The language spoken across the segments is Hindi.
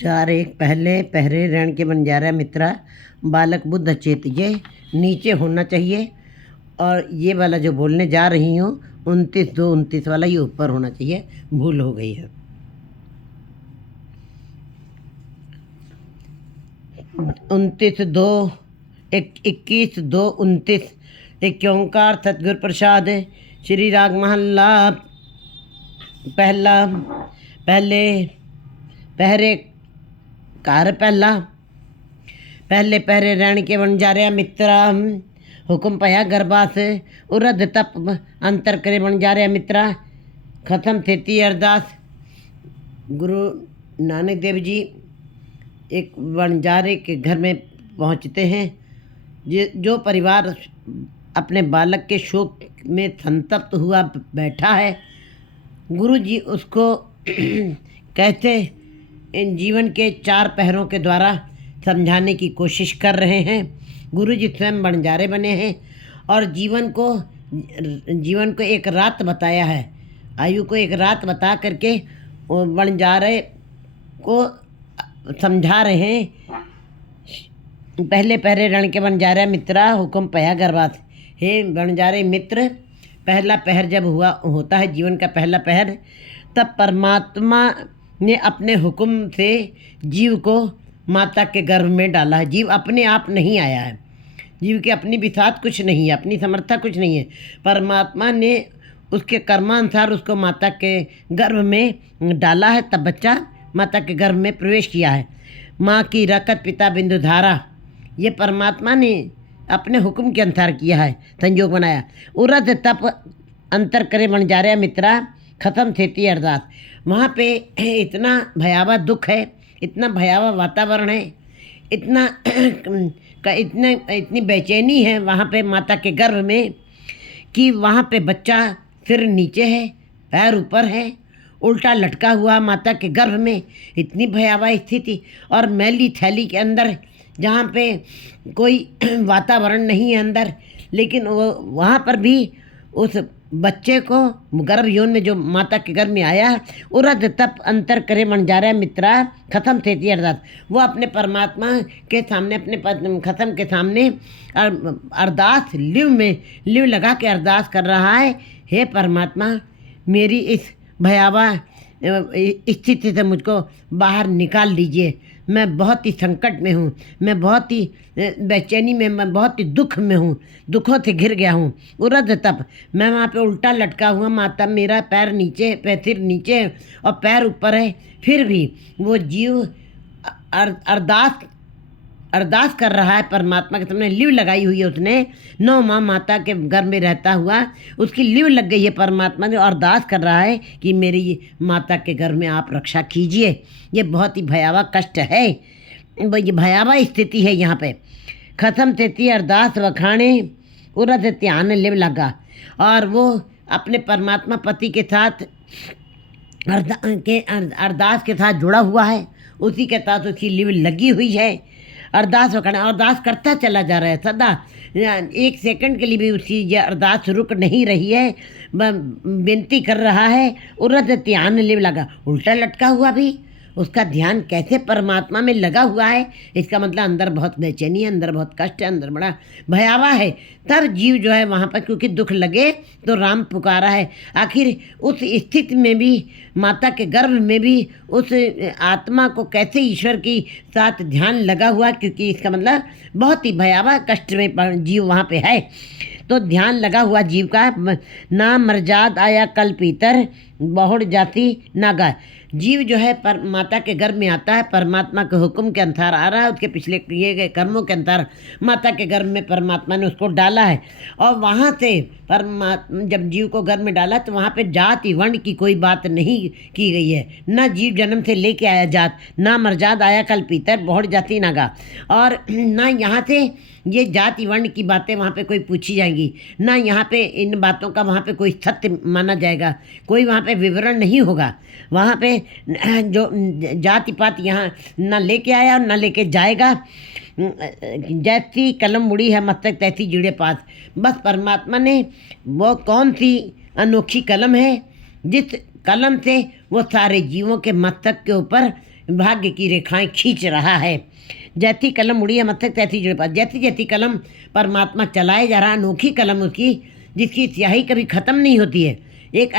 चार एक पहले पहरे रण के बंजारा मित्रा बालक बुद्ध चेत, ये नीचे होना चाहिए और ये वाला जो बोलने जा रही हूँ 29-2-29 वाला ये ऊपर होना चाहिए, भूल हो गई है। 29-2 21-2-29 एक ओंकार सतगुर प्रसाद श्री राग महला पहला। पहले पहरे कार पहला पहले पहरे रण के बंजारिया मित्रा हुक्म पया गरबास उरद तप अंतर करे बंजारिया मित्रा खत्म थेती अरदास। गुरु नानक देव जी एक बंजारे के घर में पहुंचते हैं। जो परिवार अपने बालक के शोक में संतप्त हुआ बैठा है, गुरु जी उसको कहते इन जीवन के 4 पहरों के द्वारा समझाने की कोशिश कर रहे हैं। गुरु जी स्वयं बंजारे बने हैं और जीवन को एक रात बताया है, आयु को एक रात बता करके बंजारे को समझा रहे हैं। पहले पहरे रण के बंजारे मित्रा हुक्म पया गरबास, हे बंजारे मित्र, पहला पहर जब होता है जीवन का पहला पहर, तब परमात्मा ने अपने हुक्म से जीव को माता के गर्भ में डाला है। जीव अपने आप नहीं आया है, जीव की अपनी बिसात कुछ नहीं है, अपनी समर्था कुछ नहीं है। परमात्मा ने उसके कर्मानुसार उसको माता के गर्भ में डाला है, तब बच्चा माता के गर्भ में प्रवेश किया है। माँ की रकत पिता बिंदु धारा, ये परमात्मा ने अपने हुक्म के अनुसार किया है, संयोग बनाया। उरद तप अंतर करे बंजारिया मित्रा खत्म थेती अरदास। वहाँ पे इतना भयावह दुख है, इतना भयावह वातावरण है, इतनी बेचैनी है वहाँ पे माता के गर्भ में कि वहाँ पे बच्चा सिर नीचे है, पैर ऊपर है, उल्टा लटका हुआ माता के गर्भ में। इतनी भयावह स्थिति और मैली थैली के अंदर जहाँ पे कोई वातावरण नहीं है अंदर, लेकिन वो वहाँ पर भी उस बच्चे को गर्भ यौन में जो माता के गर्भ में आया, उरद तप अंतर करे बंजारा मित्रा खत्म थेती अरदास। वो अपने परमात्मा के सामने, अपने खत्म के सामने अरदास लिव लगा के अरदास कर रहा है, हे परमात्मा मेरी इस भयावह स्थिति से मुझको बाहर निकाल लीजिए। मैं बहुत ही संकट में हूँ, मैं बहुत ही बेचैनी में, मैं बहुत ही दुख में हूँ, दुखों से घिर गया हूँ। उरद तप, मैं वहाँ पे उल्टा लटका हुआ, माता मेरा पैर नीचे, सिर नीचे और पैर ऊपर है, फिर भी वो जीव अरदास कर रहा है परमात्मा के सामने। लिव लगाई हुई है उसने, 9 माह माता के गर्भ में रहता हुआ उसकी लिव लग गई है। परमात्मा ने अरदास कर रहा है कि मेरी माता के गर्भ में आप रक्षा कीजिए। ये बहुत ही भयावह कष्ट है, ये भयावह स्थिति है यहाँ पे। खत्म तेती अरदास वखाणे उरद त्यान लिव लगा, और वो अपने परमात्मा पति के साथ अरदास के साथ जुड़ा हुआ है, उसी के साथ उसकी लिव लगी हुई है। अरदास अरदास करता चला जा रहा है सदा, 1 सेकंड के लिए भी उसकी ये अरदास रुक नहीं रही है, विनती कर रहा है। उरद त्यान लिव लगा, उल्टा लटका हुआ भी उसका ध्यान कैसे परमात्मा में लगा हुआ है, इसका मतलब अंदर बहुत बेचैनी है, अंदर बहुत कष्ट है, अंदर बड़ा भयावह है। तब जीव जो है वहाँ पर, क्योंकि दुख लगे तो राम पुकारा है। आखिर उस स्थिति में भी, माता के गर्भ में भी उस आत्मा को कैसे ईश्वर की साथ ध्यान लगा हुआ, क्योंकि इसका मतलब बहुत ही भयावह कष्ट में जीव वहाँ पे है। तो ध्यान लगा हुआ जीव का, ना मरजाद आया कल पीतर बहुड़ जाती ना गाय। जीव जो है पर माता के गर्भ में आता है, परमात्मा के हुक्म के अनुसार आ रहा है, उसके पिछले किए गए कर्मों के अनुसार माता के गर्भ में परमात्मा ने उसको डाला है। और वहाँ से जब जीव को गर्भ में डाला तो वहाँ पे जाति वर्ण की कोई बात नहीं की गई है। ना जीव जन्म से लेके आया जात, ना मरजाद आया कल पीतर बहुड़ जाती ना गा, और ना यहाँ से ये जाति वर्ण की बातें वहाँ पे कोई पूछी जाएंगी, ना यहाँ पे इन बातों का वहाँ पे कोई सत्य माना जाएगा, कोई वहाँ पे विवरण नहीं होगा। वहाँ पे जो जाति पात यहाँ ना लेके आया और ना लेके जाएगा। जैसी कलम मुड़ी है मस्तक तैसी जुड़े पास। बस परमात्मा ने वो कौन सी अनोखी कलम है जिस कलम से वो सारे जीवों के मस्तक के ऊपर भाग्य की रेखाएं खींच रहा है। जैसी कलम उड़ी है मस्तक तैसी जुड़े पास, जैसी जैसी कलम परमात्मा चलाए जा रहा, अनोखी कलम उसकी, जिसकी स्याही कभी ख़त्म नहीं होती है। एक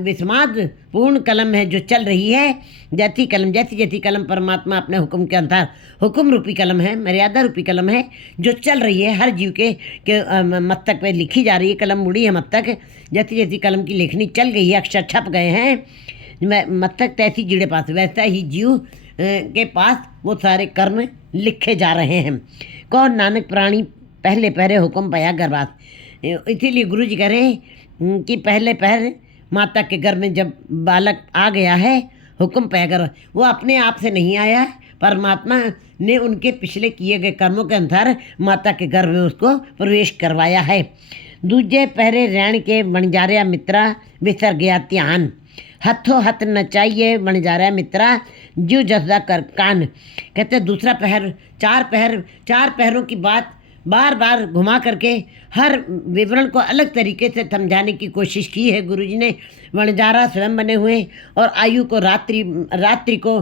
विस्माद पूर्ण कलम है जो चल रही है। जैसी कलम, जैसी जैसी कलम परमात्मा अपने हुक्म के अनुसार, हुक्म रूपी कलम है, मर्यादा रूपी कलम है जो चल रही है, हर जीव के मस्तक पे लिखी जा रही है। कलम उड़ी है मस्तक, जैसी जैसी कलम की लेखनी चल गई है, अक्षर छप गए हैं मस्तक तैसी जिड़े पास, वैसा ही जीव के पास वो सारे कर्म लिखे जा रहे हैं। कौन नानक प्राणी पहले पहरे हुक्म पाया गर्भास। इसीलिए गुरु जी कह रहे हैं कि पहले पहर माता के गर्भ में जब बालक आ गया है, हुक्म पाया गर्भ, वो अपने आप से नहीं आया है, परमात्मा ने उनके पिछले किए गए कर्मों के अनुसार माता के गर्भ में उसको प्रवेश करवाया है। दूजे पहरे रैण के वणजारिया मित्रा बिसर गया ध्यान, हथों हथ नचाइए वणजारिया मित्रा जीव जसदा कर कान। कहते दूसरा पहर, चार पहरों की बात बार बार घुमा करके हर विवरण को अलग तरीके से समझाने की कोशिश की है गुरुजी ने। वणजारा स्वयं बने हुए और आयु को रात्रि को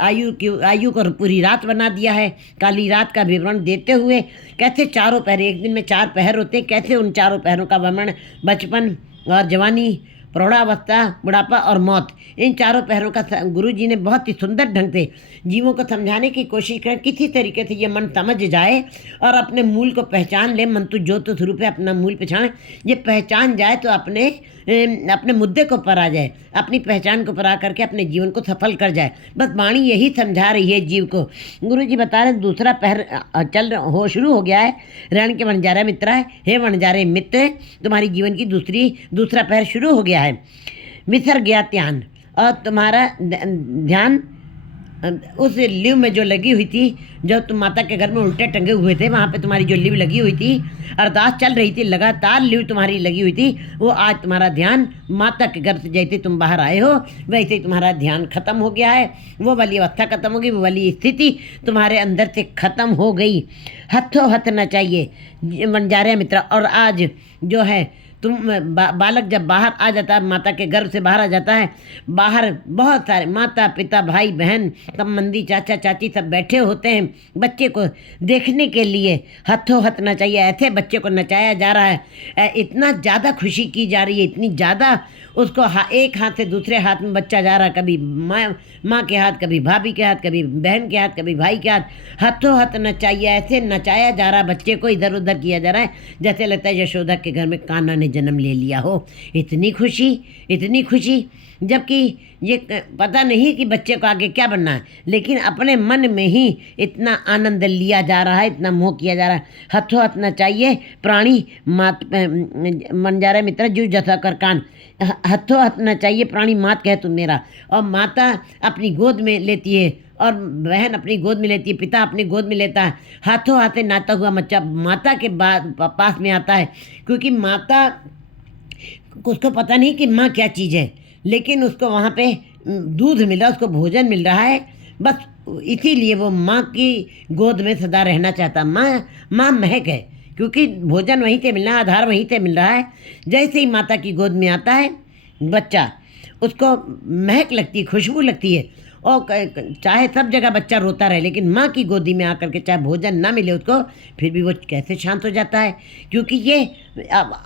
आयु को पूरी रात बना दिया है। काली रात का विवरण देते हुए कैसे चारों पहर, एक दिन में 4 पहर होते हैं, कैसे उन चारों पहरों का वर्णन, बचपन और जवानी, प्रौढ़ावस्था, बुढ़ापा और मौत, इन चारों पहरों का गुरु जी ने बहुत ही सुंदर ढंग से जीवों को समझाने की कोशिश करें, किसी तरीके से ये मन समझ जाए और अपने मूल को पहचान ले। मन तो ज्योत स्वरूप है, अपना मूल पहचान, ये पहचान जाए तो अपने मुद्दे को पर आ जाए, अपनी पहचान को पर आ करके अपने जीवन को सफल कर जाए। बस वाणी यही समझा रही है जीव को। गुरु जी बता रहे दूसरा पहर शुरू हो गया है। रण के वणजारे मित्र है, हे वणजारे मित्र, तुम्हारी जीवन की दूसरा पहर शुरू हो गया है। बिसर गया ध्यान, और तुम्हारा ध्यान उस लिव में जो लगी हुई थी, जब तुम माता के घर में उल्टे टंगे हुए थे, वहाँ पे तुम्हारी जो लिव लगी हुई थी, अरदास चल रही थी, लगातार लिव तुम्हारी लगी हुई थी, वो आज तुम्हारा ध्यान माता के घर से जैसे तुम बाहर आए हो वैसे ही तुम्हारा ध्यान खत्म हो गया है। वो वाली अवस्था खत्म हो गई, वो वाली स्थिति तुम्हारे अंदर से खत्म हो गई। हथों हथ न चाहिए वणजारे मित्र। और आज जो है तुम बालक जब बाहर आ जाता है, माता के गर्भ से बाहर आ जाता है, बाहर बहुत सारे माता पिता भाई बहन संबंधी चाचा चाची सब बैठे होते हैं बच्चे को देखने के लिए। हथों हथ नचाइए, ऐसे बच्चे को नचाया जा रहा है, इतना ज़्यादा खुशी की जा रही है, इतनी ज़्यादा उसको एक हाथ से दूसरे हाथ में बच्चा जा रहा है, कभी माँ के हाथ, कभी भाभी के हाथ, कभी बहन के हाथ, कभी भाई के हाथ। हथों हथ नचाइए, ऐसे नचाया जा रहा है, बच्चे को इधर उधर किया जा रहा है जैसे लगता है यशोदा के घर में कान्हा ने जन्म ले लिया हो। इतनी खुशी, जबकि ये पता नहीं कि बच्चे को आगे क्या बनना है, लेकिन अपने मन में ही इतना आनंद लिया जा रहा है, इतना मोह किया जा रहा है। हथों हथ नचाइए प्राणी मात वणजारे मित्र जीव जसा कर कान। हथों हथ नचाइए प्राणी मात कहे तुम मेरा। और माता अपनी गोद में लेती है और बहन अपनी गोद में लेती है, पिता अपनी गोद में लेता है। हाथों हाथे नाता हुआ बच्चा माता के पास में आता है, क्योंकि माता उसको पता नहीं कि माँ क्या चीज़ है, लेकिन उसको वहाँ पे दूध मिल रहा है, उसको भोजन मिल रहा है, बस इसीलिए वो माँ की गोद में सदा रहना चाहता। माँ महक है, क्योंकि भोजन वहीं से मिलना है, आधार वहीं से मिल रहा है। जैसे ही माता की गोद में आता है बच्चा, उसको महक लगती है, खुशबू लगती है, और चाहे सब जगह बच्चा रोता रहे, लेकिन माँ की गोदी में आकर के चाहे भोजन ना मिले उसको, फिर भी वो कैसे शांत हो जाता है। क्योंकि ये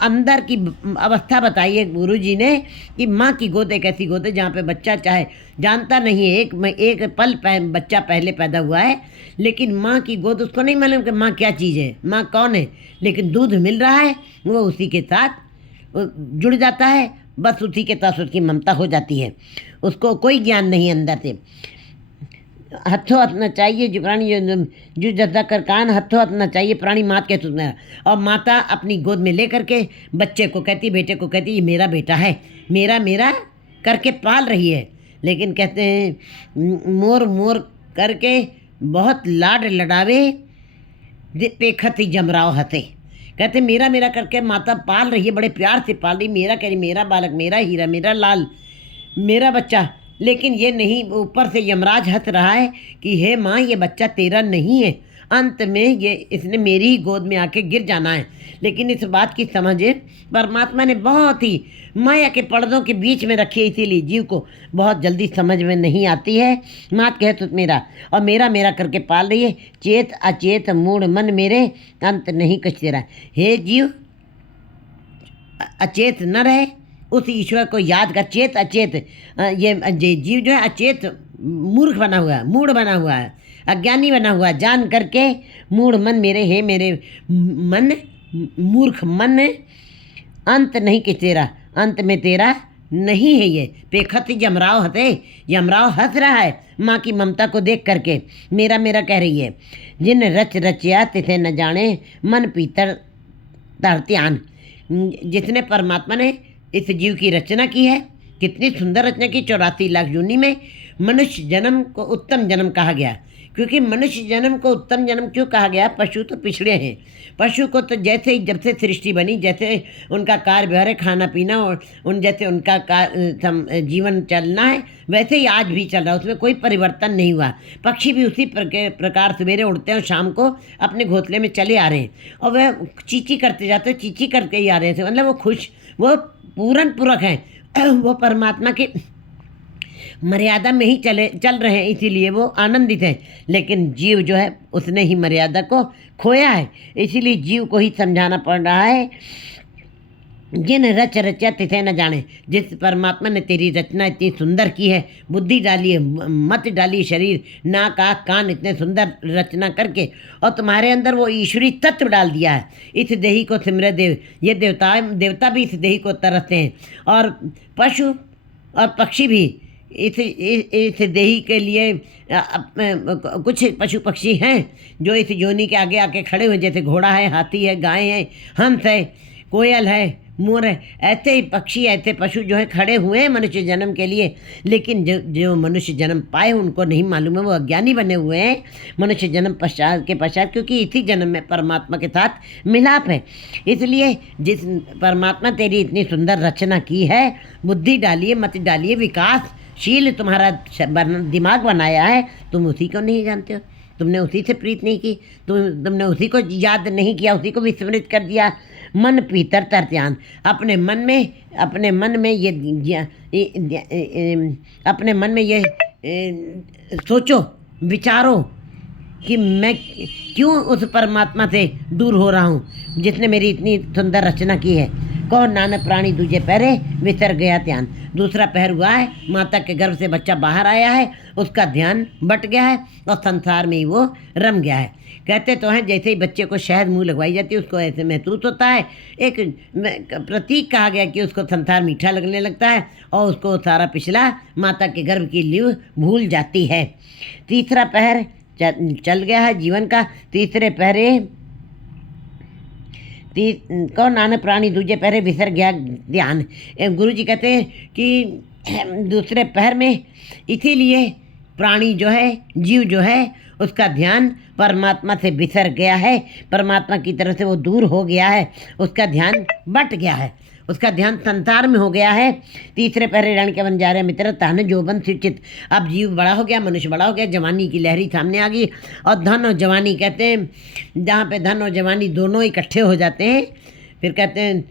अंदर की अवस्था बताई है गुरु जी ने कि माँ की गोद एक ऐसी गोद है जहाँ पे बच्चा चाहे जानता नहीं है, एक पल बच्चा पहले पैदा हुआ है, लेकिन माँ की गोद उसको नहीं मालूम कि माँ क्या चीज़ है, माँ कौन है, लेकिन दूध मिल रहा है, वो उसी के साथ जुड़ जाता है, बस उसी के साथ उसकी ममता हो जाती है, उसको कोई ज्ञान नहीं अंदर से। हथों हथ नचाइए जो प्राणी जो जद्दा कर कान, हथों हथ नचाइए प्राणी मात के तुम। और माता अपनी गोद में ले करके बच्चे को कहती, बेटे को कहती, ये मेरा बेटा है, मेरा करके पाल रही है। लेकिन कहते हैं मोर मोर करके बहुत लाड लड़ावे पेखती जमराव हथे। कहते मेरा करके माता पाल रही है, बड़े प्यार से पाल रही, मेरा कह रही, मेरा बालक, मेरा हीरा, मेरा लाल, मेरा बच्चा। लेकिन ये नहीं, ऊपर से यमराज हंस रहा है कि हे माँ, ये बच्चा तेरा नहीं है, अंत में ये इसने मेरी ही गोद में आके गिर जाना है। लेकिन इस बात की समझ परमात्मा ने बहुत ही माया के पर्दों के बीच में रखी है, इसीलिए जीव को बहुत जल्दी समझ में नहीं आती है। मात कहे तो मेरा और मेरा मेरा करके पाल रही है। चेत अचेत मूढ़ मन मेरे, अंत नहीं कुछ तेरा। हे जीव, अचेत न रहे, उस ईश्वर को याद कर। चेत अचेत, ये जीव जो है अचेत मूर्ख बना हुआ है, मूढ़ बना हुआ है, अज्ञानी बना हुआ है। जान करके मूढ़ मन मेरे, हे मेरे मन, मूर्ख मन, अंत नहीं कि तेरा, अंत में तेरा नहीं है ये। पेखत यमराव हते, यमराव हंस रहा है माँ की ममता को देख करके, मेरा मेरा कह रही है। जिन रच रचिया तिथे न जाने, मन पीतर तरत्यान। जिसने परमात्मा ने इस जीव की रचना की है, कितनी सुंदर रचना की। 84 लाख योनि में मनुष्य जन्म को उत्तम जन्म कहा गया। क्योंकि मनुष्य जन्म को उत्तम जन्म क्यों कहा गया? पशु तो पिछड़े हैं। पशु को तो जैसे ही जब से सृष्टि बनी, जैसे उनका कार्य व्यवहार है, खाना पीना और उन जैसे उनका जीवन चलना है, वैसे ही आज भी चल रहा है, उसमें कोई परिवर्तन नहीं हुआ। पक्षी भी उसी प्रकार सवेरे उड़ते हैं और शाम को अपने घोंसले में चले आ रहे हैं, और वह चींची करते जाते, चींची करके ही आ रहे थे। मतलब वो खुश, वो पूर्ण पूरक हैं, वो परमात्मा के मर्यादा में ही चल रहे हैं, इसीलिए वो आनंदित है। लेकिन जीव जो है उसने ही मर्यादा को खोया है, इसीलिए जीव को ही समझाना पड़ रहा है। जिन रच रचा तिथे न जाने, जिस परमात्मा ने तेरी रचना इतनी सुंदर की है, बुद्धि डाली है, मत डाली, शरीर नाक आँख कान इतने सुंदर रचना करके, और तुम्हारे अंदर वो ईश्वरी तत्व डाल दिया है। इस देही को सिमरे देव, ये देवता भी इस देही को तरसते हैं, और पशु और पक्षी भी इस देही के लिए कुछ पशु पक्षी हैं जो इस योनि के आगे आके खड़े हुए, जैसे घोड़ा है, हाथी है, गाय है, हंस है, कोयल है, मोर है। ऐसे ही पक्षी, ऐसे पशु जो है खड़े हुए हैं मनुष्य जन्म के लिए। लेकिन जो मनुष्य जन्म पाए उनको नहीं मालूम है, वो अज्ञानी बने हुए हैं मनुष्य जन्म के पश्चात, क्योंकि इसी जन्म में परमात्मा के साथ मिलाप है। इसलिए जिस परमात्मा तेरी इतनी सुंदर रचना की है, बुद्धि डालिए, मत डालिए, विकासशील तुम्हारा दिमाग बनाया है, तुम उसी को नहीं जानते हो, तुमने उसी से प्रीत नहीं की, तुमने उसी को याद नहीं किया, उसी को विस्मृत कर दिया। मन पीतर तरत्यान, अपने मन में अपने मन में ये सोचो, विचारो कि मैं क्यों उस परमात्मा से दूर हो रहा हूँ जिसने मेरी इतनी सुंदर रचना की है। कौन नानक प्राणी दूजे पैरे विसर गया ध्यान। दूसरा पैर हुआ है, माता के गर्भ से बच्चा बाहर आया है, उसका ध्यान बट गया है और संसार में ही वो रम गया है। कहते तो हैं जैसे ही बच्चे को शहद मुंह लगवाई जाती है उसको ऐसे महसूस होता है, एक प्रतीक कहा गया कि उसको संसार मीठा लगने लगता है और उसको सारा पिछला माता के गर्भ की लीव भूल जाती है। तीसरा पहर चल गया है जीवन का। तीसरे पहरे कौन नानक प्राणी दूजे पहरे विसर गया ध्यान। गुरु जी कहते हैं कि दूसरे पहर में इसीलिए प्राणी जो है, जीव जो है, उसका ध्यान परमात्मा से बिसर गया है, परमात्मा की तरफ से वो दूर हो गया है, उसका ध्यान बट गया है, उसका ध्यान संसार में हो गया है। तीसरे पहरे रण के बन जा रहे मित्र, तन जोबन सिचित। अब जीव बड़ा हो गया, मनुष्य बड़ा हो गया, जवानी की लहरी सामने आ गई, और धन और जवानी कहते हैं, जहाँ पे धन और जवानी दोनों इकट्ठे हो जाते हैं, फिर कहते हैं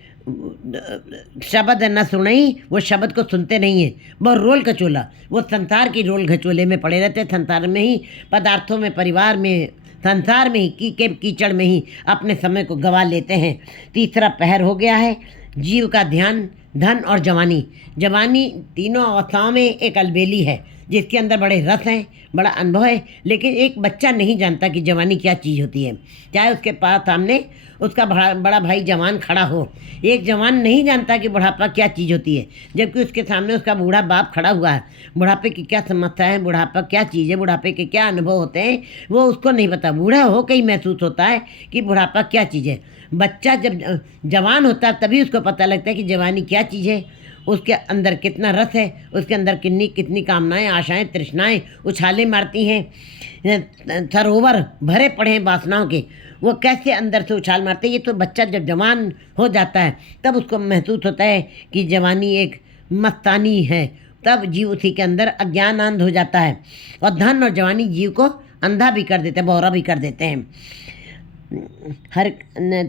शब्द न सुनई, वो शब्द को सुनते नहीं है, वो रोल कचोला, वो संसार की रोल घचोले में पड़े रहते, संसार में ही, पदार्थों में, परिवार में, संसार में ही, कीचड़ में ही अपने समय को गवा लेते हैं। तीसरा पहर हो गया है जीव का ध्यान धन और जवानी। जवानी तीनों अवस्थाओं में एक अलबेली है जिसके अंदर बड़े रस हैं, बड़ा अनुभव है, लेकिन एक बच्चा नहीं जानता कि जवानी क्या चीज़ होती है। चाहे उसके पास सामने उसका बड़ा भाई जवान खड़ा हो, एक जवान नहीं जानता कि बुढ़ापा क्या चीज़ होती है, जबकि उसके सामने उसका बूढ़ा बाप खड़ा हुआ है। बुढ़ापे की क्या समस्या है, बुढ़ापा क्या चीज़ है, बुढ़ापे के क्या अनुभव होते हैं, वो उसको नहीं पता। बूढ़ा हो के ही महसूस होता है कि बुढ़ापा क्या चीज़ है। बच्चा जब जवान होता है तभी उसको पता लगता है कि जवानी क्या चीज़ है, उसके अंदर कितना रस है, उसके अंदर कितनी कामनाएं, आशाएं, तृष्णाएं उछाले मारती हैं, सरोवर भरे पड़े हैं वासनाओं के, वो कैसे अंदर से उछाल मारते हैं। ये तो बच्चा जब जवान हो जाता है तब उसको महसूस होता है कि जवानी एक मस्तानी है, तब जीव उसी के अंदर अज्ञानांध हो जाता है। और धन और जवानी जीव को अंधा भी कर देते हैं, बहरा भी कर देते हैं। हर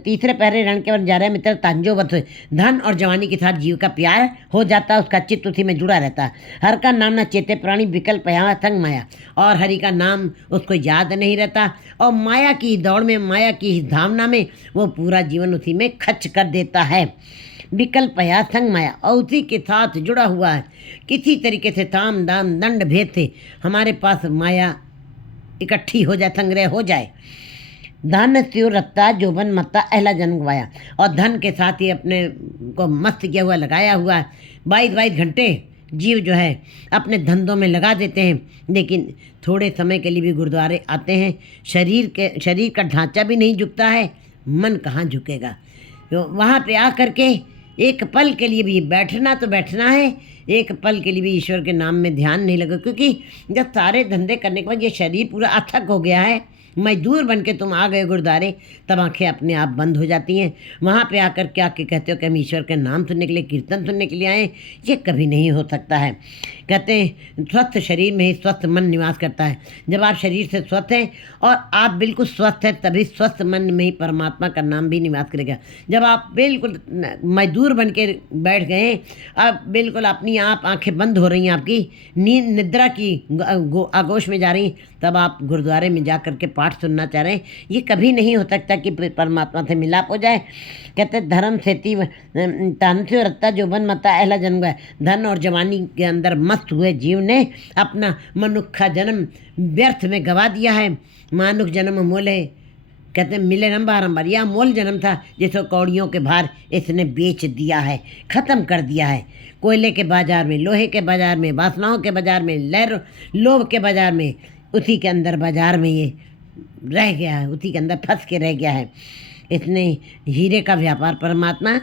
तीसरे पहरे रण के वन जा रहे मित्र तांजो बत धन और जवानी के साथ जीव का प्यार हो जाता है, उसका चित्त उसी में जुड़ा रहता है। हर का नाम न चेते प्राणी विकल्प या संग माया, और हरि का नाम उसको याद नहीं रहता, और माया की दौड़ में, माया की धावना में वो पूरा जीवन उसी में खर्च कर देता है। विकल्प या संग माया, और उसी के साथ जुड़ा हुआ है। किसी तरीके से ताम दाम दंड भेद से हमारे पास माया इकट्ठी हो जाए, संग्रह हो जाए। धन स्योर रत्ता जोबन मत्ता अहला जन्म गवाया, और धन के साथ ही अपने को मस्त किया हुआ, लगाया हुआ है। 22 घंटे जीव जो है अपने धंधों में लगा देते हैं, लेकिन थोड़े समय के लिए भी गुरुद्वारे आते हैं। शरीर का ढांचा भी नहीं झुकता है, मन कहाँ झुकेगा। तो वहाँ पे आ कर के एक पल के लिए भी बैठना तो बैठना है, एक पल के लिए भी ईश्वर के नाम में ध्यान नहीं लगा, क्योंकि जब सारे धंधे करने के बाद ये शरीर पूरा अथक हो गया है, मजदूर बन के तुम आ गए गुरुद्वारे, तब आंखें अपने आप बंद हो जाती हैं। वहाँ पे आकर के आके कहते हो कि हम ईश्वर के नाम सुनने के लिए, कीर्तन सुनने के लिए आए, ये कभी नहीं हो सकता है। कहते हैं स्वस्थ शरीर में ही स्वस्थ मन निवास करता है। जब आप शरीर से स्वस्थ हैं और आप बिल्कुल स्वस्थ हैं, तभी स्वस्थ मन में ही परमात्मा का नाम भी निवास करेगा। जब आप बिल्कुल मजदूर बन के बैठ गए हैं, अब बिल्कुल अपनी आप आंखें बंद हो रही हैं, आपकी नींद निद्रा की आगोश में जा रही, तब आप गुरुद्वारे में जा कर के पाठ सुनना चाह रहे हैं, ये कभी नहीं हो सकता कि परमात्मा से मिलाप हो जाए। कहते धर्म सेती तानस्यो रत्ता जोबन मता अहला जन्म गया। धन और जवानी के अंदर मस्त हुए जीव ने अपना मनुष्य जन्म व्यर्थ में गवा दिया है। मानुष जन्म मोल है, कहते हैं मिले नंबर, यह मोल जन्म था जिसको कौड़ियों के भार इसने बेच दिया है, ख़त्म कर दिया है। कोयले के बाजार में, लोहे के बाजार में, वासनाओं के बाजार में, लहर लोभ के बाजार में, उसी के अंदर बाजार में ये रह गया है, उसी के अंदर फंस के रह गया है। इसने हीरे का व्यापार, परमात्मा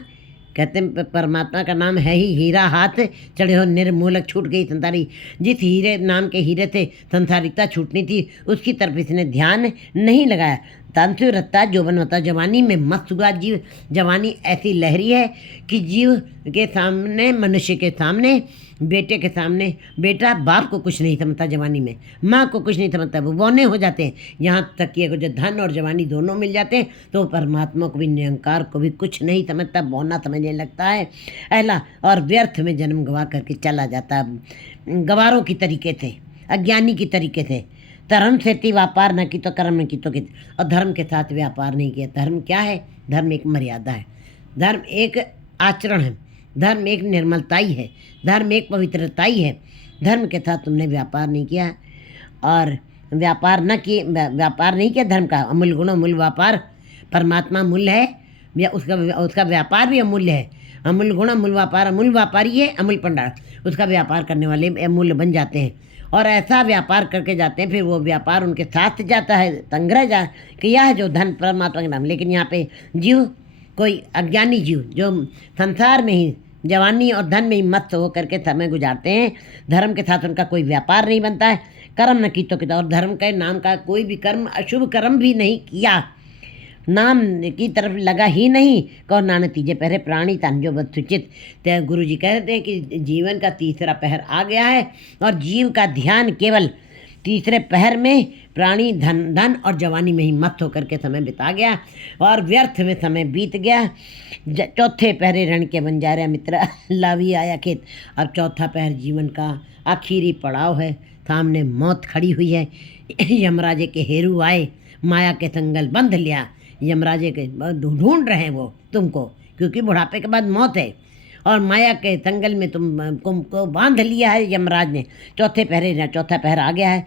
कहते हैं परमात्मा का नाम है ही हीरा, हाथ चढ़े हो निर्मूलक छूट गई संसारी। जिस हीरे नाम के हीरे से संसारिकता छूटनी थी, उसकी तरफ इसने ध्यान नहीं लगाया। तांसु रत्ता जोबन होता, जवानी में मस्त हुआ जीव। जवानी ऐसी लहरी है कि जीव के सामने, मनुष्य के सामने, बेटे के सामने, बेटा बाप को कुछ नहीं समझता, जवानी में माँ को कुछ नहीं समझता, वो बौने हो जाते हैं। यहाँ तक कि अगर जो धन और जवानी दोनों मिल जाते हैं तो परमात्मा को भी, निरंकार को भी कुछ नहीं समझता, बौना समझने लगता है, अहला, और व्यर्थ में जन्म गवा करके चला जाता, गवारों की तरीके से, अज्ञानी की तरीके से। धर्म से ती व्यापार न की तो कर्म न की तो कित, और धर्म के साथ व्यापार नहीं किया। धर्म क्या है? धर्म एक मर्यादा है, धर्म एक आचरण है, धर्म एक निर्मलताई है, धर्म एक पवित्रताई है। धर्म के साथ तुमने व्यापार नहीं किया, और व्यापार नहीं किया धर्म का। अमूल्य गुण अमूल्य व्यापार, परमात्मा मूल्य है या उसका व्यापार भी अमूल्य है। अमूल्य गुण अमूल्य व्यापार, अमूल्य व्यापारी है, अमूल्य भंडार, उसका व्यापार करने वाले अमूल्य बन जाते हैं, और ऐसा व्यापार करके जाते हैं, फिर वो व्यापार उनके साथ जाता है, संग्रह किया है जो धन परमात्मा के नाम। लेकिन यहाँ पे जीव, कोई अज्ञानी जीव जो संसार में ही, जवानी और धन में ही मस्त होकर के समय गुजारते हैं, धर्म के साथ उनका कोई व्यापार नहीं बनता है। कर्म न की तो किता, और धर्म के नाम का कोई भी कर्म, अशुभ कर्म भी नहीं किया, नाम की तरफ लगा ही नहीं। कौन नानक तीजे पहरे प्राणी तन जो बद सुचित। तो गुरु जी कहते हैं कि जीवन का तीसरा पहर आ गया है, और जीव का ध्यान केवल तीसरे पहर में प्राणी धन और जवानी में ही मस्त होकर के समय बिता गया, और व्यर्थ में समय बीत गया। चौथे पहरे रण के बंजारे मित्र लावी आया खेत। अब चौथा पहर जीवन का आखिरी पड़ाव है, सामने मौत खड़ी हुई है। यमराजे के हेरू आए, माया के संगल बंध लिया। यमराजे के ढूंढ रहे हैं वो तुमको, क्योंकि बुढ़ापे के बाद मौत है, और माया के संगल में तुमको बांध लिया है यमराज ने। चौथा पहर आ गया है,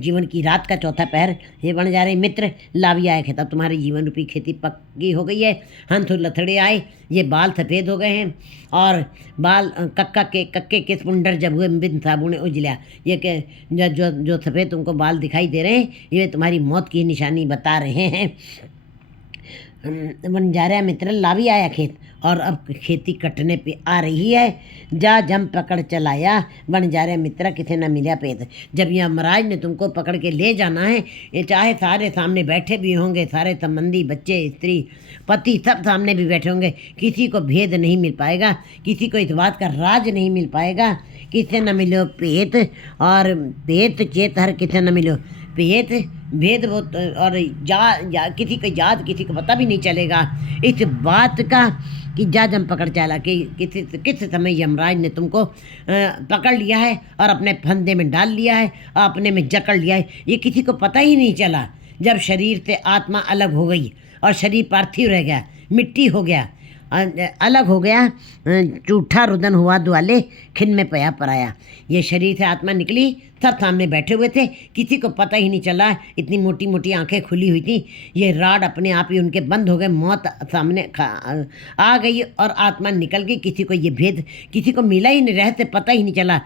जीवन की रात का चौथा पहर। ये बन जा रहे मित्र लावी आए खेत। अब तुम्हारी जीवन रूपी खेती पक्की हो गई है। हंस और लथड़े आए, ये बाल सफ़ेद हो गए हैं, और बाल कक्के के पुंडर जब हुए बिन साबुने उजलिया। ये के जो सफ़ेद तुमको बाल दिखाई दे रहे हैं, ये तुम्हारी मौत की निशानी बता रहे हैं। बंजारा मित्र लावी आया खेत, और अब खेती कटने पे आ रही है। जा जम पकड़ चलाया, बंजारे मित्र किसे न मिला पेट। जब यमराज ने तुमको पकड़ के ले जाना है, ये चाहे सारे सामने बैठे भी होंगे, सारे संबंधी, बच्चे, स्त्री, पति, सब सामने भी बैठे होंगे, किसी को भेद नहीं मिल पाएगा, किसी को इस बात का राज नहीं मिल पाएगा। किसे न मिलो पेट, और पेट चेत हर किसे न मिलो। भेद भेद वो और किसी को याद किसी को पता भी नहीं चलेगा इस बात का कि जाजम पकड़ चाला कि किस समय यमराज ने तुमको पकड़ लिया है और अपने फंदे में डाल लिया है और अपने में जकड़ लिया है, ये किसी को पता ही नहीं चला। जब शरीर से आत्मा अलग हो गई और शरीर पार्थिव रह गया, मिट्टी हो गया, अलग हो गया, झूठा रुदन हुआ दुआले खिन में पया पराया। ये शरीर से आत्मा निकली, सब सामने बैठे हुए थे, किसी को पता ही नहीं चला। इतनी मोटी मोटी आंखें खुली हुई थी, ये राड अपने आप ही उनके बंद हो गए, मौत सामने आ गई और आत्मा निकल गई। किसी को ये भेद किसी को मिला ही नहीं, रहते पता ही नहीं चला।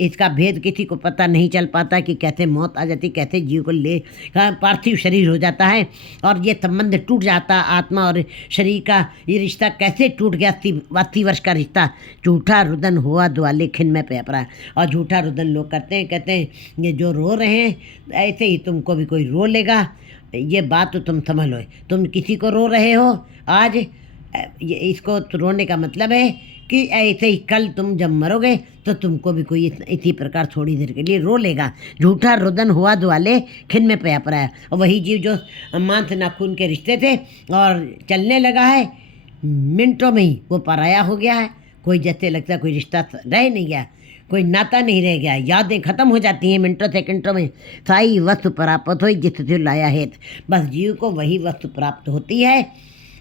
इसका भेद किसी को पता नहीं चल पाता कि कैसे मौत आ जाती, कैसे जीव को ले पार्थिव शरीर हो जाता है और ये संबंध टूट जाता। आत्मा और शरीर का ये रिश्ता कैसे टूट गया, 80 वर्ष का रिश्ता। झूठा रुदन हुआ दुआले खिन में पेपरा। और झूठा रुदन लोग कहते हैं ये जो रो रहे हैं ऐसे ही तुमको भी कोई रो लेगा। ये बात तो तुम समझ लो, तुम किसी को रो रहे हो आज, ये इसको रोने का मतलब है कि ऐसे ही कल तुम जब मरोगे तो तुमको भी कोई इसी प्रकार थोड़ी देर के लिए रो लेगा। झूठा रुदन हुआ दुआले खिन में पया पराया। और वही जीव जो मांस नाखून के रिश्ते थे और चलने लगा है, मिनटों में ही वो पराया हो गया है। कोई जैसे लगता है कोई रिश्ता रह नहीं गया, कोई नाता नहीं रह गया, यादें खत्म हो जाती हैं मिनटों सेकंडों में। साई वस्तु प्राप्त हो जिससे लाया है, बस जीव को वही वस्तु प्राप्त होती है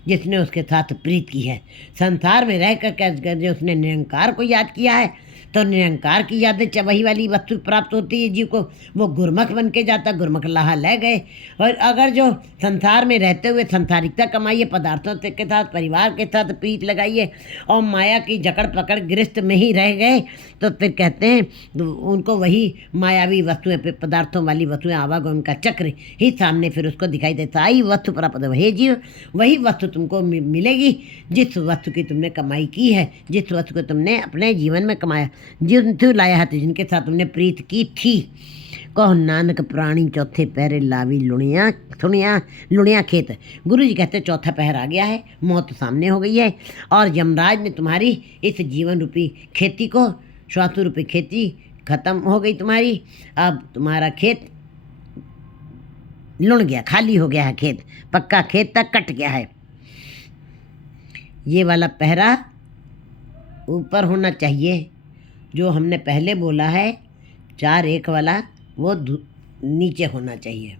जिसने उसके साथ प्रीत की है। संसार में रह कर जो उसने निरंकार को याद किया है तो निरंकार की यादें वही वाली वस्तु प्राप्त होती है जीव को। वो गुरमुख बन के जाता, गुरमुख लाहा ले गए। और अगर जो संसार में रहते हुए संसारिकता कमाइए, पदार्थों के साथ परिवार के साथ प्रीत लगाइए और माया की जकड़ पकड़ गिरफ्त में ही रह गए तो फिर कहते हैं उनको वही मायावी वस्तुएं, पदार्थों वाली वस्तुएं, आवागमन का चक्र ही सामने फिर उसको दिखाई देता। आई वस्तु प्राप्त वही जीव, वही वस्तु तुमको मिलेगी जिस वस्तु की तुमने कमाई की है, जिस वस्तु को तुमने अपने जीवन में कमाया, जिन लाया है जिनके साथ तुमने प्रीत की थी। कहो नानक प्राणी चौथे पहरे लावी लुणिया सुनिया लुणिया खेत। गुरु जी कहते चौथा पहर आ गया है, मौत सामने हो गई है और यमराज ने तुम्हारी इस जीवन रूपी खेती को, श्वासु रूपी खेती खत्म हो गई तुम्हारी। अब तुम्हारा खेत लुण गया, खाली हो गया है खेत, पक्का खेत तक कट गया है। ये वाला पहरा ऊपर होना चाहिए, जो हमने पहले बोला है 4-1 वाला वो नीचे होना चाहिए।